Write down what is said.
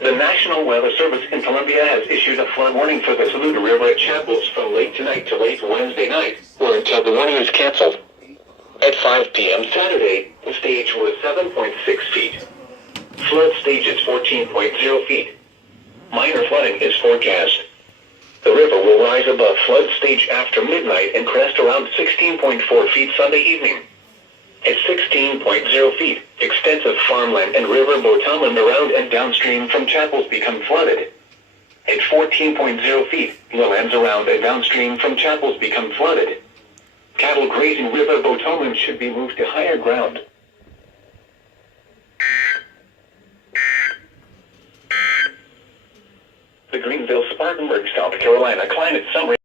The National Weather Service in Colombia has issued a flood warning for the Saluda River at Chapels from late tonight to late Wednesday night, or until the warning is canceled. At 5 p.m. Saturday, the stage was 7.6 feet. Flood stage is 14.0 feet. Minor flooding is forecast. The river will rise above flood stage after midnight and crest around 16.4 feet Sunday evening. At 16.0 feet, extensive farmland and river bottomland around and downstream from Chapels become flooded. At 14.0 feet, lowlands around and downstream from Chapels become flooded. Cattle grazing river bottomland should be moved to higher ground. The Greenville, Spartanburg, South Carolina climate summary.